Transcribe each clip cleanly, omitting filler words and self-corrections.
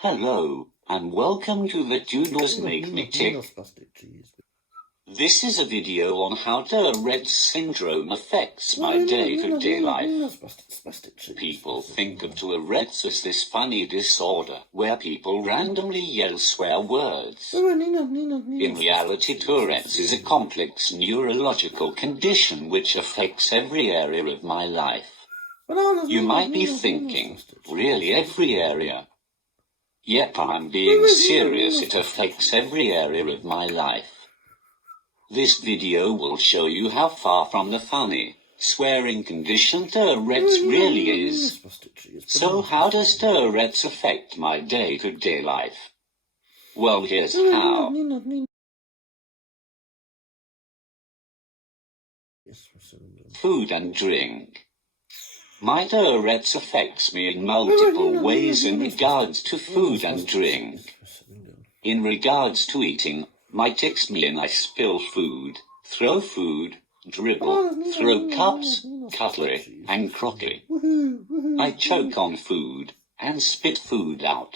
Hello, and welcome to the Doodles Make Me Tick. This is a video on how Tourette's syndrome affects my day-to-day life. People think of Tourette's as this funny disorder where people randomly yell swear words. In reality, Tourette's is a complex neurological condition which affects every area of my life. You might be thinking, really every area? Yep, I'm being serious, it affects every area of my life. This video will show you how far from the funny, swearing condition Tourette's really is. So how does Tourette's affect my day-to-day life? Well, here's how. Food and drink. My Tourette's affects me in multiple ways in regards to food and drink. In regards to eating, my tics mean I spill food, throw food, dribble, throw cups, cutlery, and crockery. I choke on food, and spit food out.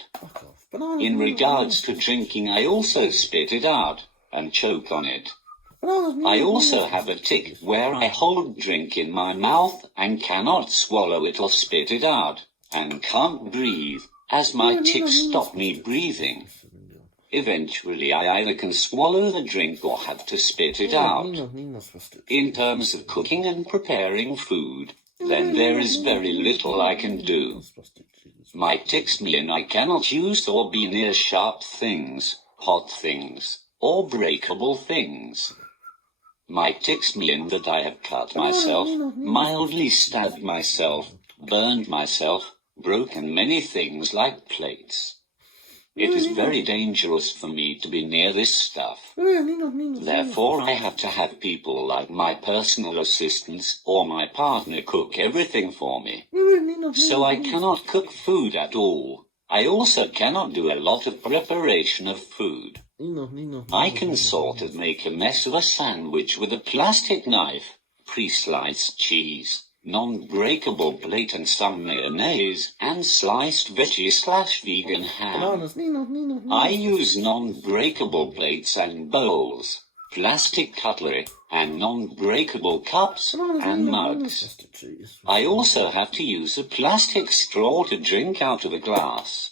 In regards to drinking, I also spit it out, and choke on it. I also have a tic where I hold drink in my mouth and cannot swallow it or spit it out, and can't breathe, as my tics stop me breathing. Eventually I either can swallow the drink or have to spit it out. In terms of cooking and preparing food, then there is very little I can do. My tics mean I cannot use or be near sharp things, hot things, or breakable things. My tics mean that I have cut myself, mildly stabbed myself, burned myself, broken many things like plates. It is very dangerous for me to be near this stuff. Therefore I have to have people like my personal assistants or my partner cook everything for me. So I cannot cook food at all. I also cannot do a lot of preparation of food. I can sort of make a mess of a sandwich with a plastic knife, pre-sliced cheese, non-breakable plate and some mayonnaise, and sliced veggie/vegan ham. I use non-breakable plates and bowls, plastic cutlery, and non-breakable cups and mugs. I also have to use a plastic straw to drink out of a glass.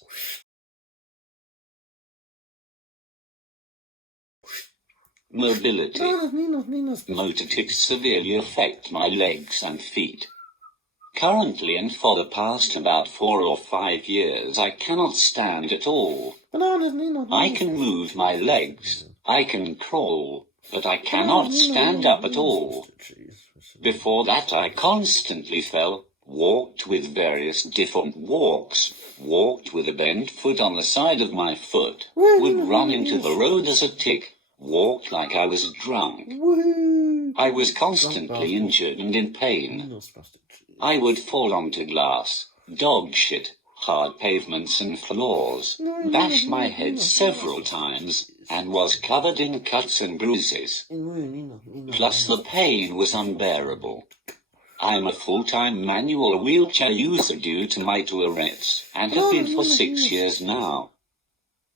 Mobility. Motor tics severely affect my legs and feet. Currently and for the past about 4 or 5 years I cannot stand at all. I can move my legs, I can crawl, but I cannot stand up at all. Before that I constantly fell, walked with various different walks, walked with a bent foot on the side of my foot, would run into the road as a tic, walked like I was drunk. I was constantly injured and in pain. I would fall onto glass, dog shit, hard pavements and floors, bashed my head several times, and was covered in cuts and bruises. Plus the pain was unbearable. I'm a full-time manual wheelchair user due to my Tourette's, and have been for 6 years now.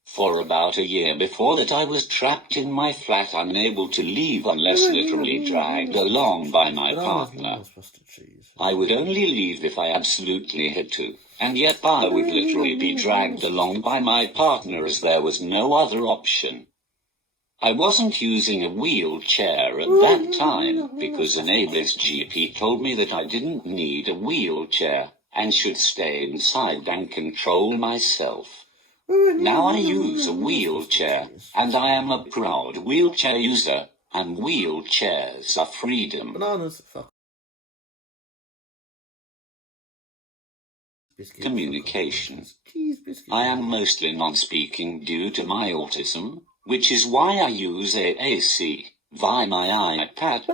For about a year before that I was trapped in my flat unable to leave unless literally dragged along by my partner. I would only leave if I absolutely had to, and yet I would literally be dragged along by my partner as there was no other option. I wasn't using a wheelchair at that time because an ableist GP told me that I didn't need a wheelchair and should stay inside and control myself. Now I use a wheelchair, and I am a proud wheelchair user, and wheelchairs are freedom. Communication. I am mostly non-speaking due to my autism, which is why I use AAC via my iPad.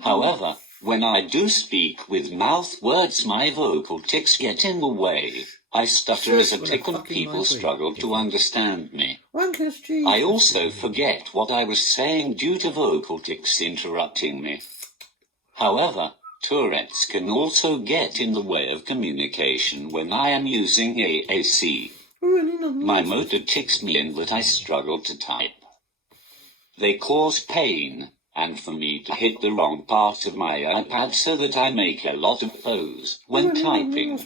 However, when I do speak with mouth words, my vocal tics get in the way. I stutter as a tic and people struggle to understand me. I also forget what I was saying due to vocal tics interrupting me. However, Tourette's can also get in the way of communication when I am using AAC. My motor ticks me in that I struggle to type. They cause pain, and for me to hit the wrong part of my iPad so that I make a lot of O's when typing.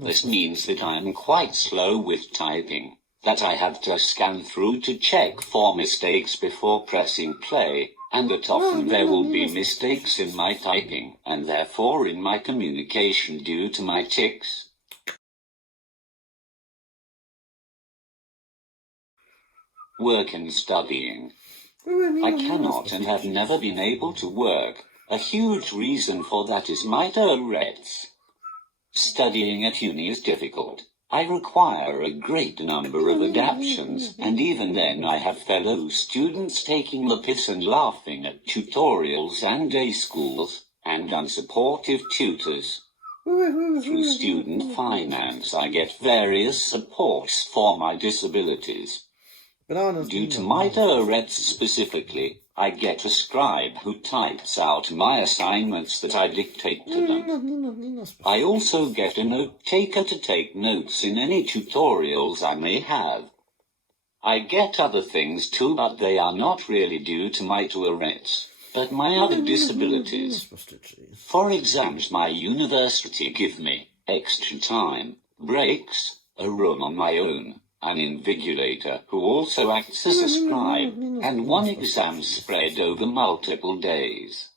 This means that I'm quite slow with typing, that I have to scan through to check for mistakes before pressing play, and that often there will be mistakes in my typing, and therefore in my communication due to my tics. Work and studying. I cannot and have never been able to work. A huge reason for that is my Tourette's. Studying at uni is difficult. I require a great number of adaptations, and even then I have fellow students taking the piss and laughing at tutorials and day schools, and unsupportive tutors. Through student finance I get various supports for my disabilities. Due to my Tourette's specifically, I get a scribe who types out my assignments that I dictate to them. I also get a note-taker to take notes in any tutorials I may have. I get other things too, but they are not really due to my Tourette's, but my other disabilities. For exams my university give me extra time, breaks, a room on my own, an invigilator who also acts as a scribe, and one exam spread over multiple days.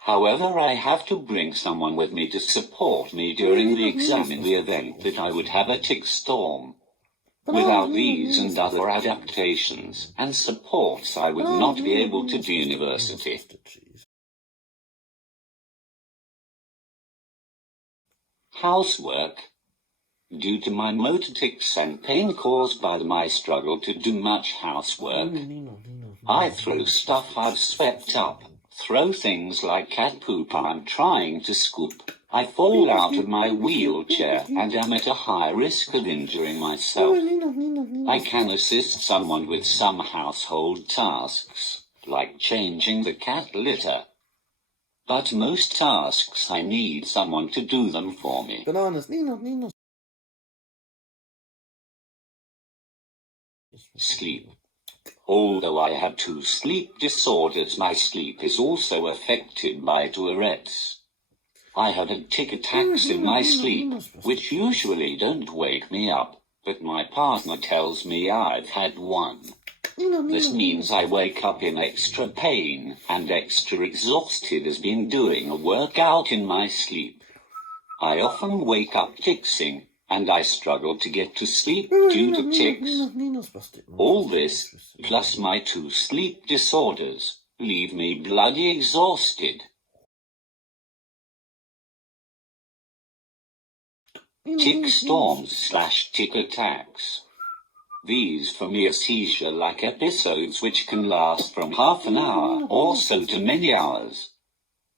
However, I have to bring someone with me to support me during the exam in the event that I would have a tic storm. Without these and other adaptations and supports I would not be able to do university. Housework. Due to my motor tics and pain caused by my struggle to do much housework, I throw stuff I've swept up, throw things like cat poop I'm trying to scoop. I fall out of my wheelchair and am at a high risk of injuring myself. I can assist someone with some household tasks, like changing the cat litter. But most tasks I need someone to do them for me. Sleep. Although I have 2 sleep disorders, my sleep is also affected by Tourette's. I have had tic attacks in my sleep, which usually don't wake me up, but my partner tells me I've had one. This means I wake up in extra pain and extra exhausted as being doing a workout in my sleep. I often wake up ticsing, and I struggle to get to sleep due to tics. All this, plus my 2 sleep disorders, leave me bloody exhausted. Tic storms / tic attacks. These for me are seizure-like episodes which can last from half an hour or so to many hours.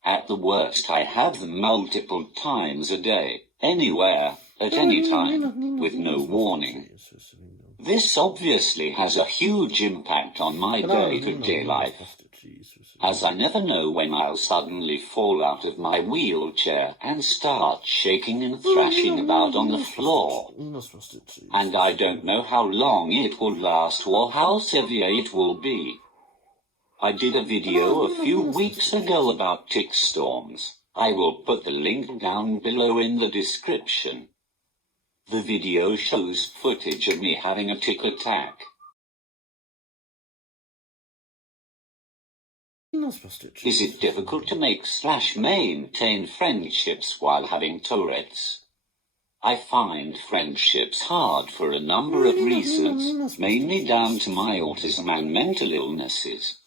At the worst I have them multiple times a day, anywhere, at any time, with no warning. This obviously has a huge impact on my day-to-day life, as I never know when I'll suddenly fall out of my wheelchair and start shaking and thrashing about on the floor. And I don't know how long it will last or how severe it will be. I did a video a few weeks ago about tic storms. I will put the link down below in the description. The video shows footage of me having a tic attack. Is it difficult to make / maintain friendships while having Tourette's? I find friendships hard for a number of reasons, mainly down to my autism and mental illnesses.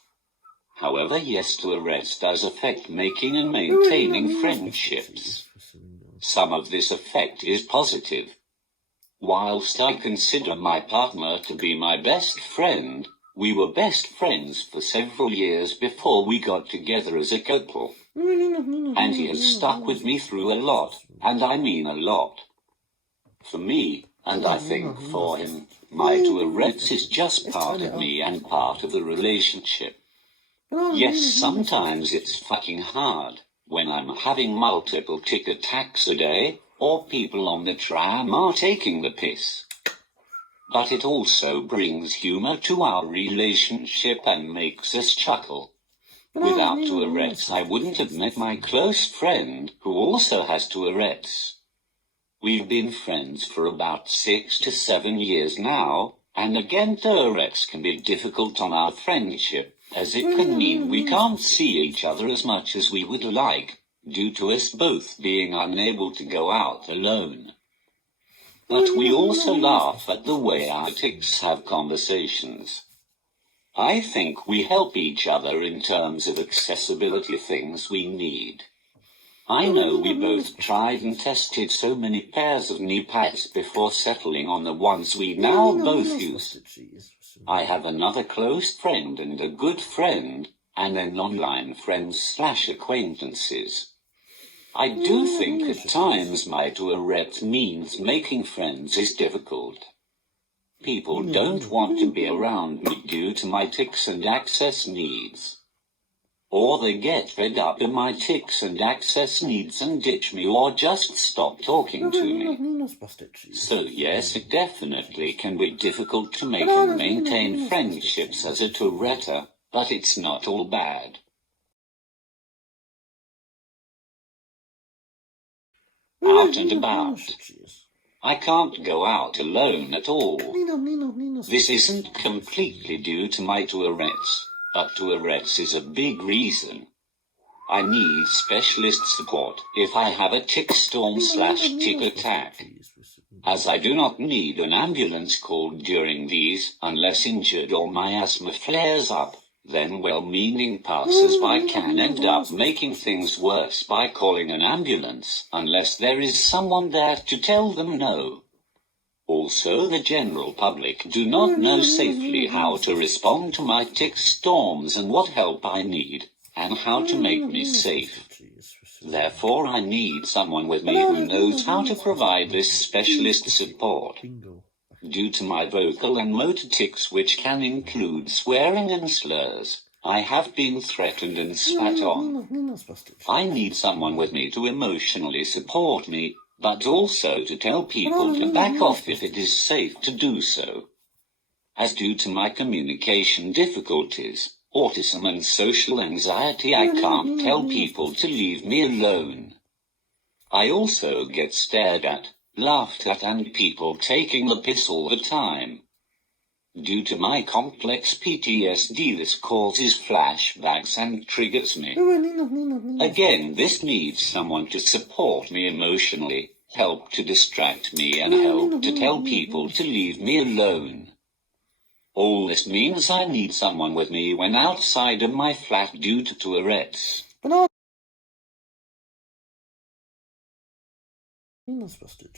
However, yes, Tourette's does affect making and maintaining friendships. Some of this effect is positive. Whilst I consider my partner to be my best friend, we were best friends for several years before we got together as a couple. And he has stuck with me through a lot, and I mean a lot. For me, and I think for him, my Tourette's is just part of me and part of the relationship. Yes, sometimes it's fucking hard, when I'm having multiple tic attacks a day, or people on the tram are taking the piss. but it also brings humor to our relationship and makes us chuckle. Without Tourette's, I wouldn't have met my close friend, who also has Tourette's. We've been friends for about 6 to 7 years now, and again Tourette's can be difficult on our friendship, as it can mean we can't see each other as much as we would like, due to us both being unable to go out alone. But we also laugh at the way our tics have conversations. I think we help each other in terms of accessibility things we need. I know we both tried and tested so many pairs of knee pads before settling on the ones we now both use. I have another close friend and a good friend, and then online friends/acquaintances. I do think at times my Tourette means making friends is difficult. People don't want to be around me due to my tics and access needs. Or they get fed up of my tics and access needs and ditch me or just stop talking to me. So yes, it definitely can be difficult to make and maintain friendships as a Tourette, but it's not all bad. Out and about. I can't go out alone at all. This isn't completely due to my Tourette's, but Tourette's is a big reason. I need specialist support if I have a tic storm/tic attack, as I do not need an ambulance called during these unless injured or my asthma flares up. Then well-meaning passers-by can end up making things worse by calling an ambulance, unless there is someone there to tell them no. Also, the general public do not know safely how to respond to my tic storms and what help I need, and how to make me safe. Therefore, I need someone with me who knows how to provide this specialist support. Due to my vocal and motor tics, which can include swearing and slurs, I have been threatened and spat on. I need someone with me to emotionally support me, but also to tell people to back off if it is safe to do so. As due to my communication difficulties, autism and social anxiety, I can't tell people to leave me alone. I also get stared at, laughed at, and people taking the piss all the time. Due to my complex PTSD, this causes flashbacks and triggers me. Again, this needs someone to support me emotionally, help to distract me, and help to tell people to leave me alone. All this means I need someone with me when outside of my flat due to Tourette's.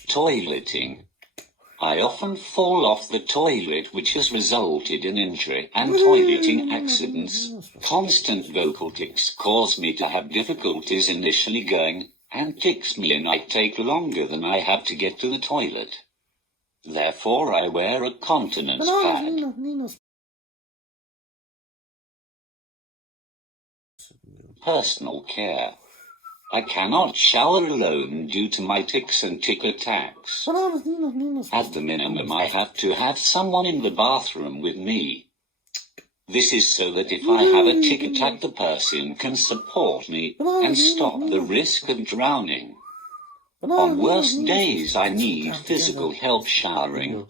Toileting. I often fall off the toilet, which has resulted in injury and toileting accidents. Constant vocal tics cause me to have difficulties initially going, and tics me and I take longer than I have to get to the toilet. Therefore I wear a continence pad. Personal care. I cannot shower alone due to my tics and tic attacks. At the minimum, I have to have someone in the bathroom with me. This is so that if I have a tic attack, the person can support me and stop the risk of drowning. On worst days, I need physical help showering.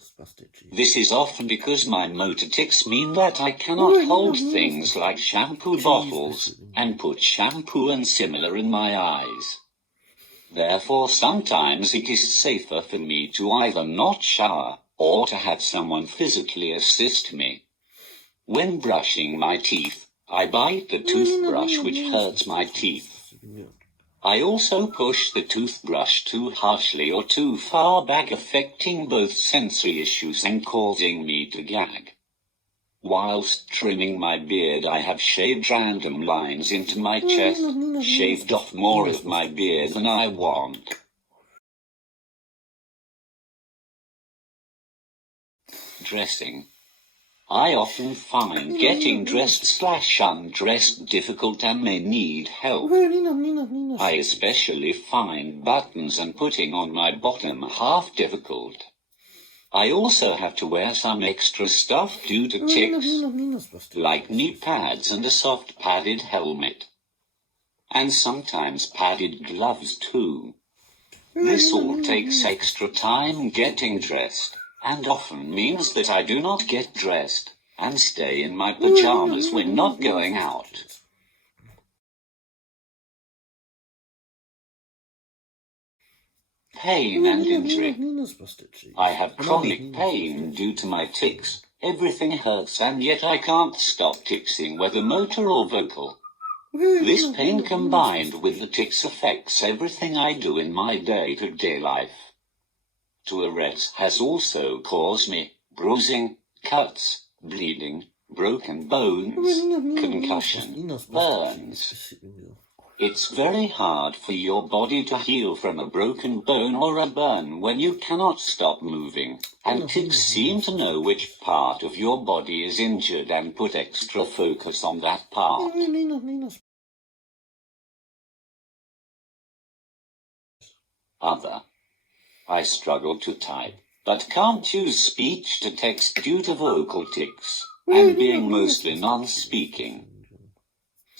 This is often because my motor tics mean that I cannot hold things like shampoo bottles and put shampoo and similar in my eyes. Therefore, sometimes it is safer for me to either not shower or to have someone physically assist me. When brushing my teeth, I bite the toothbrush, which hurts my teeth. I also push the toothbrush too harshly or too far back, affecting both sensory issues and causing me to gag. Whilst trimming my beard, I have shaved random lines into my chest, shaved off more of my beard than I want. Dressing. I often find getting dressed/undressed difficult and may need help. I especially find buttons and putting on my bottom half difficult. I also have to wear some extra stuff due to ticks, like knee pads and a soft padded helmet. And sometimes padded gloves too. This all takes extra time getting dressed, and often means that I do not get dressed, and stay in my pajamas when not going out. Pain and injury. I have chronic pain due to my tics. Everything hurts and yet I can't stop ticsing, whether motor or vocal. This pain combined with the tics affects everything I do in my day-to-day life. Tourette has also caused me bruising, cuts, bleeding, broken bones, concussion, burns. It's very hard for your body to heal from a broken bone or a burn when you cannot stop moving, and tics seem to know which part of your body is injured and put extra focus on that part. Other. I struggle to type, but can't use speech to text due to vocal tics, and being mostly non-speaking.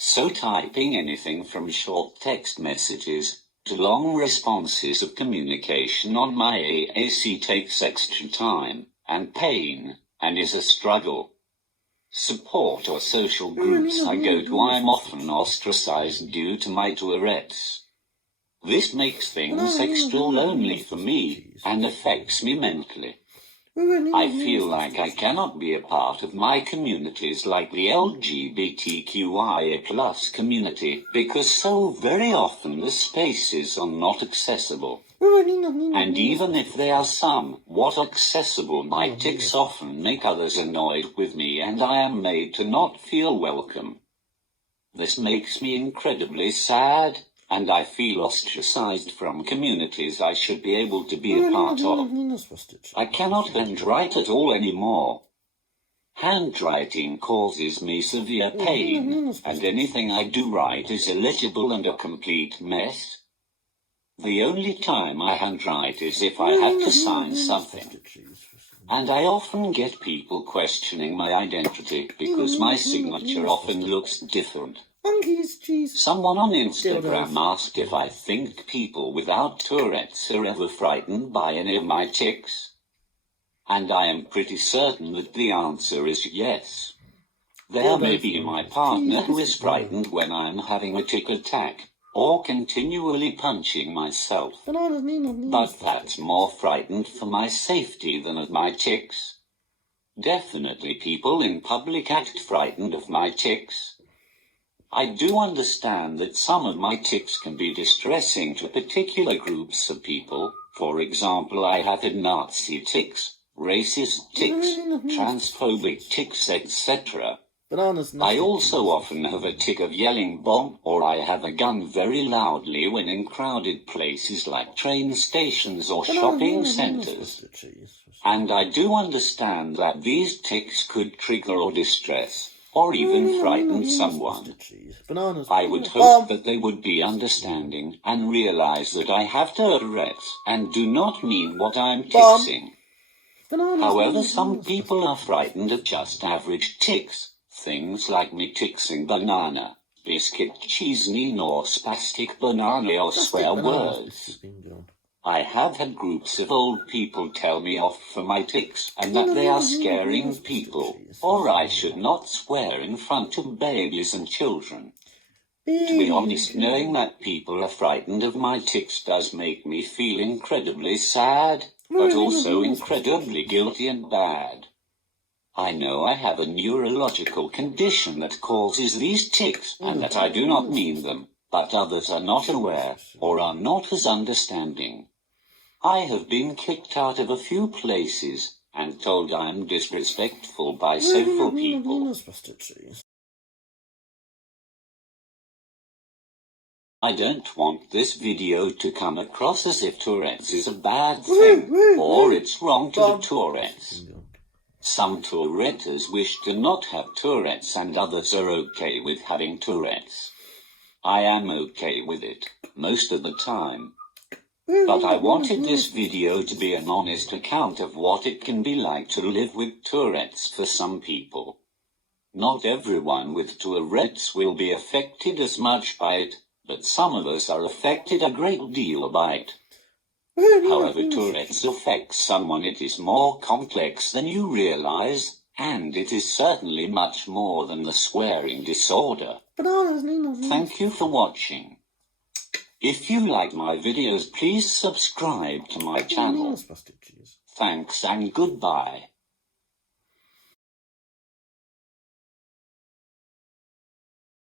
So typing anything from short text messages to long responses of communication on my AAC takes extra time and pain, and is a struggle. Support or social groups I go to, I'm often ostracized due to my Tourette's. This makes things extra lonely for me, and affects me mentally. I feel like I cannot be a part of my communities like the LGBTQIA+ community, because so very often the spaces are not accessible. And even if they are somewhat accessible, my tics often make others annoyed with me and I am made to not feel welcome. This makes me incredibly sad, and I feel ostracized from communities I should be able to be a part of. I cannot handwrite at all anymore. Handwriting causes me severe pain, and anything I do write is illegible and a complete mess. The only time I handwrite is if I have to sign something. And I often get people questioning my identity because my signature often looks different. Someone on Instagram asked if I think people without Tourette's are ever frightened by any of my tics. And I am pretty certain that the answer is yes. There may be my partner who is frightened when I'm having a tic attack, or continually punching myself. But that's more frightened for my safety than of my tics. Definitely people in public act frightened of my tics. I do understand that some of my tics can be distressing to particular groups of people. For example, I have had Nazi tics, racist tics, transphobic tics, etc. I also often have a tic of yelling bomb, or I have a gun very loudly when in crowded places like train stations or shopping centers. And I do understand that these tics could trigger or distress, or even frighten someone. I would hope that they would be understanding and realize that I have Tourette's and do not mean what I'm ticsing. However, some people are frightened of just average tics, things like me ticsing banana, biscuit, cheese, or spastic banana or swear words. I have had groups of old people tell me off for my tics and that they are scaring people, or I should not swear in front of babies and children. To be honest, knowing that people are frightened of my tics does make me feel incredibly sad, but also incredibly guilty and bad. I know I have a neurological condition that causes these tics and that I do not mean them, but others are not aware, or are not as understanding. I have been kicked out of a few places, and told I am disrespectful by several people. I don't want this video to come across as if Tourette's is a bad thing, or it's wrong to have Tourette's. Some Touretters wish to not have Tourette's and others are okay with having Tourette's. I am okay with it, most of the time. But I wanted this video to be an honest account of what it can be like to live with Tourette's for some people. Not everyone with Tourette's will be affected as much by it, but some of us are affected a great deal by it. However, Tourette's affects someone, it is more complex than you realize, and it is certainly much more than the swearing disorder. Thank you for watching. If you like my videos, please subscribe to my channel. Thanks and goodbye.